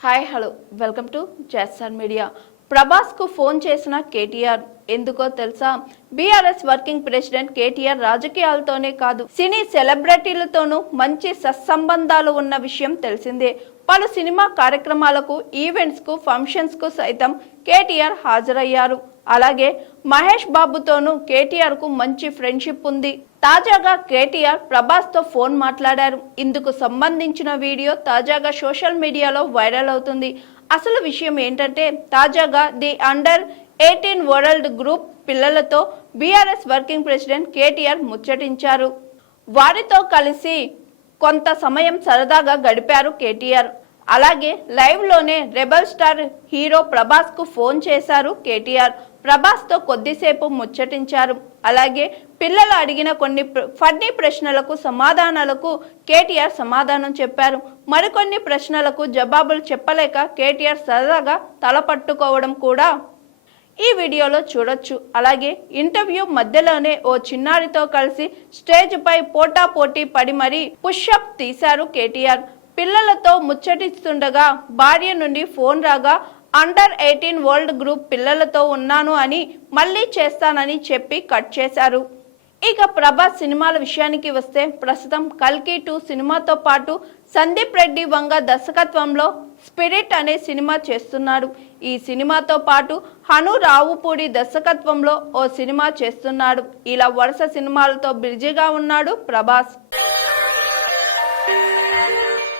Hi hello welcome to JSR media. Prabhas కు phone చేసిన కేటీఆర్ ఎందుకో తెలుసా? బీఆర్ఎస్ వర్కింగ్ ప్రెసిడెంట్ కేటీఆర్ రాజకీయాలతోనే కాదు సినీ సెలబ్రిటీలతోనూ మంచి సత్సంబంధాలు ఉన్న విషయం తెలిసిందే. పలు సినిమా కార్యక్రమాలకు, ఈవెంట్స్ కు, ఫంక్షన్స్ కు సైతం కేటీఆర్ హాజరయ్యారు. అలాగే మహేష్ బాబుతోనూ కేటీఆర్ కు మంచి ఫ్రెండ్షిప్ ఉంది. తాజాగా కేటీఆర్ ప్రభాస్ తో ఫోన్ మాట్లాడారు. ఇందుకు సంబంధించిన వీడియో తాజాగా సోషల్ మీడియాలో వైరల్ అవుతుంది. అసలు విషయం ఏంటంటే, తాజాగా ది అండర్-18 వరల్డ్ గ్రూప్ పిల్లలతో బీఆర్ఎస్ వర్కింగ్ ప్రెసిడెంట్ కేటీఆర్ ముచ్చటించారు. వారితో కలిసి కొంత సమయం సరదాగా గడిపారు కేటీఆర్. అలాగే లైవ్ లోనే రెబల్ స్టార్ హీరో ప్రభాస్ కు ఫోన్ చేశారు కేటీఆర్. ప్రభాస్ తో కొద్దిసేపు ముచ్చటించారు. అలాగే పిల్లలు అడిగిన కొన్ని ఫన్నీ ప్రశ్నలకు సమాధానాలకు కేటీఆర్ సమాధానం చెప్పారు. మరికొన్ని ప్రశ్నలకు జవాబులు చెప్పలేక కేటీఆర్ సరదాగా తలపట్టుకోవడం కూడా ఈ వీడియోలో చూడొచ్చు. అలాగే ఇంటర్వ్యూ మధ్యలోనే ఓ చిన్నారితో కలిసి స్టేజ్ పై పోటాపోటీ పడి మరీ పుష్అప్ తీశారు కేటీఆర్. పిల్లలతో ముచ్చటిస్తుండగా భార్య నుండి ఫోన్ రాగా అండర్-18 వరల్డ్ గ్రూప్ పిల్లలతో ఉన్నాను అని, మళ్ళీ చేస్తానని చెప్పి కట్ చేశారు. ఇక ప్రభాస్ సినిమాల విషయానికి వస్తే, ప్రస్తుతం కల్కి 2 సినిమాతో పాటు సందీప్ రెడ్డి వంగ దర్శకత్వంలో స్పిరిట్ అనే సినిమా చేస్తున్నాడు. ఈ సినిమాతో పాటు హను రావుపూడి దర్శకత్వంలో ఓ సినిమా చేస్తున్నాడు. ఇలా వరుస సినిమాలతో బిజీగా ఉన్నాడు ప్రభాస్.